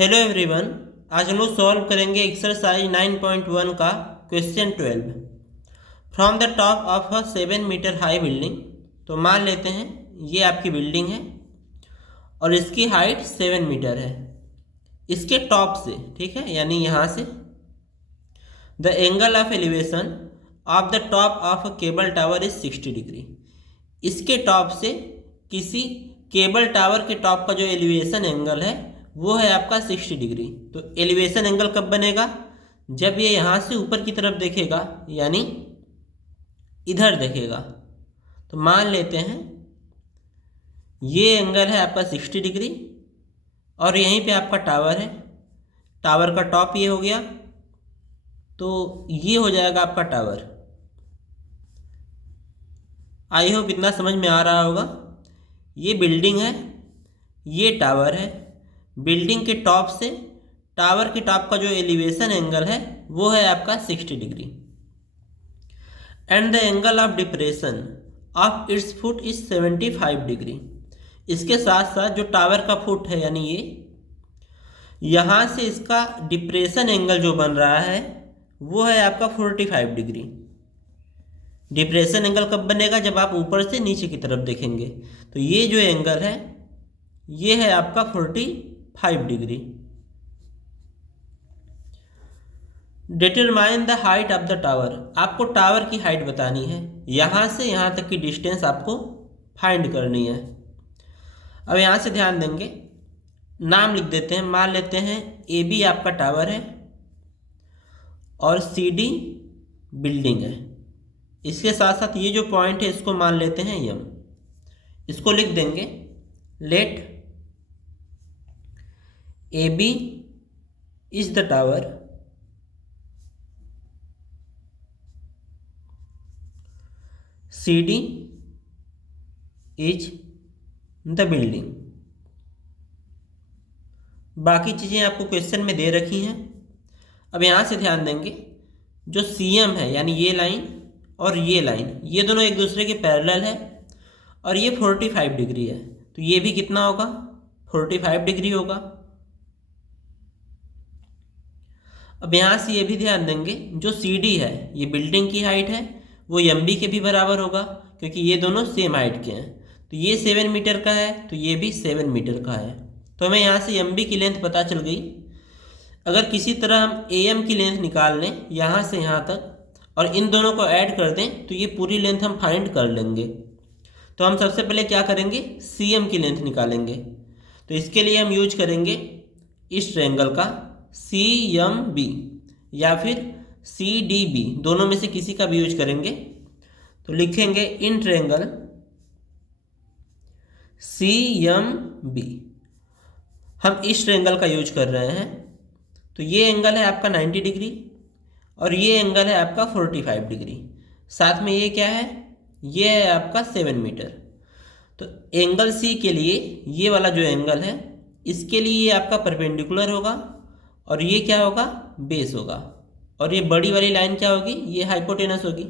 Hello everyone. आज हम लोग सॉल्व करेंगे एक्सरसाइज 9.1 का question 12 from the top of a 7 metre high building. तो मान लेते हैं ये आपकी बिल्डिंग है और इसकी हाइट 7 मीटर है इसके टॉप से, ठीक है, यानी यहाँ से the angle of elevation of the top of a cable tower is 60 degree. इसके टॉप से किसी केबल टावर के टॉप का जो एलिवेशन एंगल है वो है आपका 60 डिग्री। तो एलिवेशन एंगल कब बनेगा? जब ये यहाँ से ऊपर की तरफ देखेगा, यानी इधर देखेगा। तो मान लेते हैं ये एंगल है आपका 60 डिग्री और यहीं पे आपका टावर है। टावर का टॉप ये हो गया, तो ये हो जाएगा आपका टावर। आई होप इतना समझ में आ रहा होगा। ये बिल्डिंग है, ये टावर है। बिल्डिंग के टॉप से टावर के टॉप का जो एलिवेशन एंगल है वो है आपका 60 degree and the angle of depression of its foot is 75 degree. इसके साथ साथ जो टावर का फुट है, यानी ये यहाँ से इसका डिप्रेशन एंगल जो बन रहा है वो है आपका 45 डिग्री। डिप्रेशन एंगल कब बनेगा? जब आप ऊपर से नीचे की तरफ देखेंगे। तो ये जो एंगल है ये है आपका 45 degree. Determine the height of the tower. आपको टावर की हाइट बतानी है, यहाँ से यहाँ तक की डिस्टेंस आपको फाइंड करनी है। अब यहाँ से ध्यान देंगे, नाम लिख देते हैं। मान लेते हैं ए बी आपका टावर है और सी डी बिल्डिंग है। इसके साथ साथ ये जो पॉइंट है इसको मान लेते हैं यम। इसको लिख देंगे let A B is the tower C D is the building. बाकी चीज़ें आपको क्वेश्चन में दे रखी हैं। अब यहाँ से ध्यान देंगे, जो सी एम है यानी ये लाइन और ये लाइन, ये दोनों एक दूसरे के पैरेलल है और ये 45 डिग्री है। तो ये भी कितना होगा? 45 डिग्री होगा। अब यहाँ से ये भी ध्यान देंगे, जो सी डी है ये बिल्डिंग की हाइट है, वो एम बी के भी बराबर होगा क्योंकि ये दोनों सेम हाइट के हैं। तो ये 7 मीटर का है तो ये भी 7 मीटर का है। तो हमें यहाँ से एम बी की लेंथ पता चल गई। अगर किसी तरह हम ए एम की लेंथ निकाल लें यहाँ से यहाँ तक और इन दोनों को ऐड कर दें तो ये पूरी लेंथ हम फाइंड कर लेंगे। तो हम सबसे पहले क्या करेंगे? सी एम की लेंथ निकालेंगे। तो इसके लिए हम यूज करेंगे इस ट्रायंगल का सी एम बी या फिर सी डी बी, दोनों में से किसी का भी यूज करेंगे। तो लिखेंगे in triangle C M B. हम इस ट्रायंगल का यूज कर रहे हैं। तो ये एंगल है आपका 90 डिग्री और ये एंगल है आपका 45 डिग्री। साथ में ये क्या है? ये है आपका 7 मीटर। तो एंगल सी के लिए ये वाला जो एंगल है इसके लिए ये आपका परपेंडिकुलर होगा और ये क्या होगा? बेस होगा। और ये बड़ी वाली लाइन क्या होगी? ये हाइपोटेनस होगी।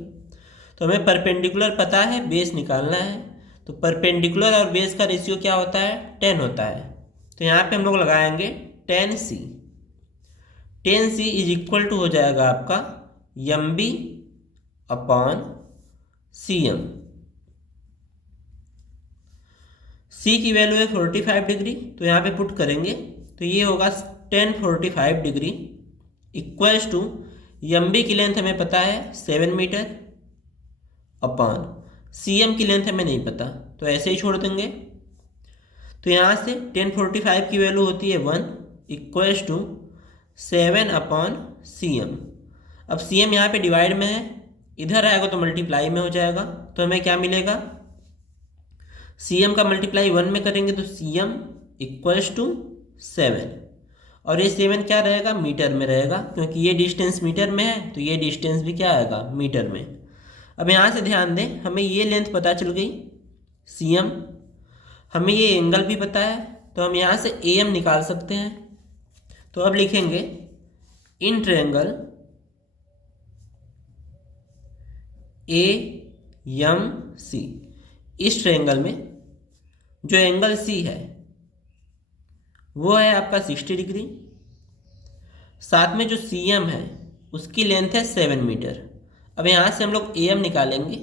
तो हमें परपेंडिकुलर पता है, बेस निकालना है। तो परपेंडिकुलर और बेस का रेशियो क्या होता है? 10 होता है। तो यहाँ पे हम लोग लगाएंगे 10 C. 10 C is equal to हो जाएगा आपका M B upon C M. C की वैल्यू है 45 डिग्री, तो यहाँ पे पुट करेंगे तो ये होगा 1045 degree equals to M B की लेंथ हमें पता है 7 मीटर अपॉन सी एम की लेंथ हमें नहीं पता, तो ऐसे ही छोड़ देंगे। तो यहाँ से 1045 की वैल्यू होती है 1 equals to 7 upon C M. अब सी एम यहाँ पर डिवाइड में है, इधर आएगा तो मल्टीप्लाई में हो जाएगा। तो हमें क्या मिलेगा? सी एम का मल्टीप्लाई 1 में करेंगे तो सी एम इक्वल्स टू 7 और ये 7 क्या रहेगा? मीटर में रहेगा क्योंकि ये डिस्टेंस मीटर में है तो ये डिस्टेंस भी क्या आएगा? मीटर में। अब यहाँ से ध्यान दें, हमें ये लेंथ पता चल गई सी एम, हमें ये एंगल भी पता है, तो हम यहाँ से ए एम निकाल सकते हैं। तो अब लिखेंगे in triangle A M C. इस ट्रायंगल में जो एंगल सी है वो है आपका 60 डिग्री। साथ में जो सी एम है उसकी लेंथ है 7 मीटर। अब यहाँ से हम लोग ए एम निकालेंगे।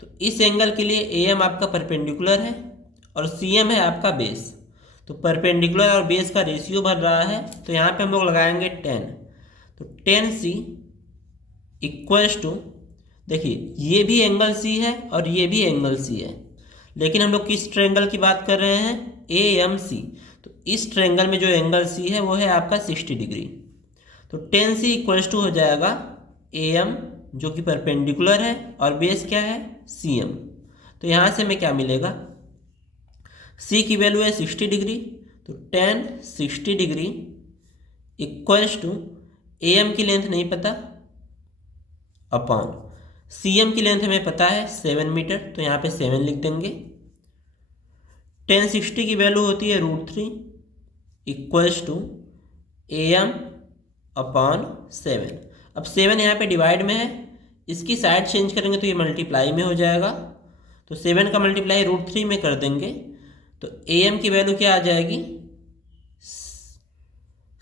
तो इस एंगल के लिए ए एम आपका परपेंडिकुलर है और सी एम है आपका बेस। तो परपेंडिकुलर और बेस का रेशियो बन रहा है, तो यहाँ पे हम लोग लगाएंगे 10। तो 10C इक्वल्स टू, देखिए ये भी एंगल सी है और ये भी एंगल सी है, लेकिन हम लोग किस ट्रायंगल की बात कर रहे हैं, ए एम सी। तो इस ट्रायंगल में जो एंगल सी है वो है आपका 60 डिग्री। तो 10C इक्वल्स टू हो जाएगा ए एम जो कि परपेंडिकुलर है और बेस क्या है, सी एम। तो यहाँ से हमें क्या मिलेगा, सी की वैल्यू है 60 डिग्री, तो 10 60 degree equals to A M की लेंथ नहीं पता अपॉन सी एम की लेंथ हमें पता है 7 मीटर, तो यहाँ पे 7 लिख देंगे। 10 60 की वैल्यू होती है √3 equals to A M upon 7। अब 7 यहाँ पे डिवाइड में है, इसकी साइड चेंज करेंगे तो ये मल्टीप्लाई में हो जाएगा। तो 7 का मल्टीप्लाई √3 में कर देंगे तो ए एम की वैल्यू क्या आ जाएगी,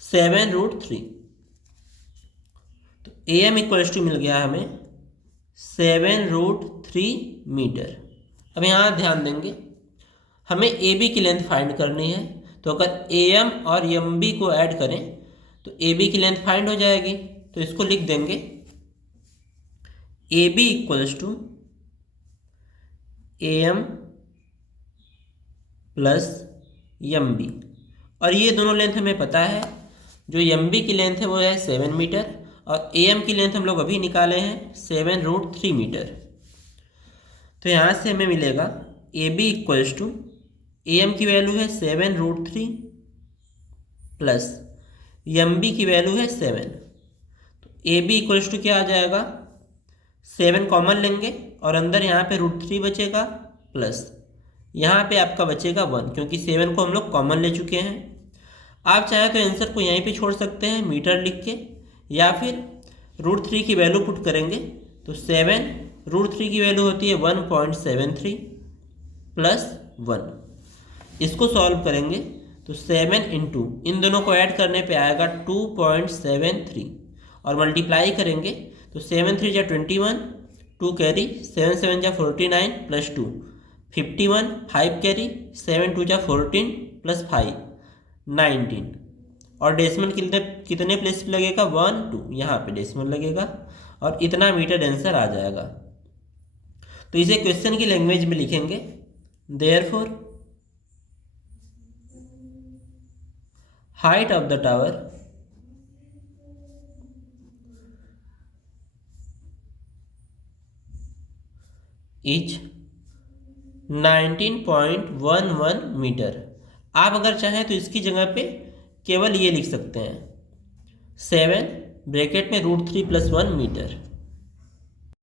7√3। तो ए एम इक्वल्स टू मिल गया हमें 7√3 मीटर। अब यहाँ ध्यान देंगे, हमें ए बी की लेंथ फाइंड करनी है। तो अगर ए एम और एम बी को ऐड करें तो ए बी की लेंथ फाइंड हो जाएगी। तो इसको लिख देंगे A B equals to A M plus M B. और ये दोनों लेंथ हमें पता है, जो एम बी की लेंथ है वो है 7 मीटर और ए एम की लेंथ हम लोग अभी निकाले हैं 7√3 मीटर। तो यहाँ से हमें मिलेगा A B equals to, A M की वैल्यू है 7√3 प्लस एम बी की वैल्यू है 7। तो ए बी इक्वल्स टू क्या आ जाएगा, 7 कॉमन लेंगे और अंदर यहाँ पे √3 बचेगा प्लस यहाँ पे आपका बचेगा 1, क्योंकि 7 को हम लोग कॉमन ले चुके हैं। आप चाहे तो आंसर को यहीं पे छोड़ सकते हैं मीटर लिख के, या फिर √3 की वैल्यू पुट करेंगे। तो 7√3 की वैल्यू होती है 1.73 प्लस 1। इसको सॉल्व करेंगे तो 7 इंटू इन दोनों को ऐड करने पे आएगा 2.73 और मल्टीप्लाई करेंगे तो 7 3 जा 21, 2 कैरी, 7 7 जा 49 प्लस 2 51, 5 कैरी, 7 2 जा 14 प्लस 5 19। और डेसिमल कितने प्लेस पे लगेगा, 1 2, यहाँ पे डेसिमल लगेगा और इतना मीटर आंसर आ जाएगा। तो इसे क्वेश्चन की लैंग्वेज में लिखेंगे, therefore height of the tower is 19.11 metre. आप अगर चाहें तो इसकी जगह पे केवल ये लिख सकते हैं 7 ब्रैकेट में √3 + 1 मीटर।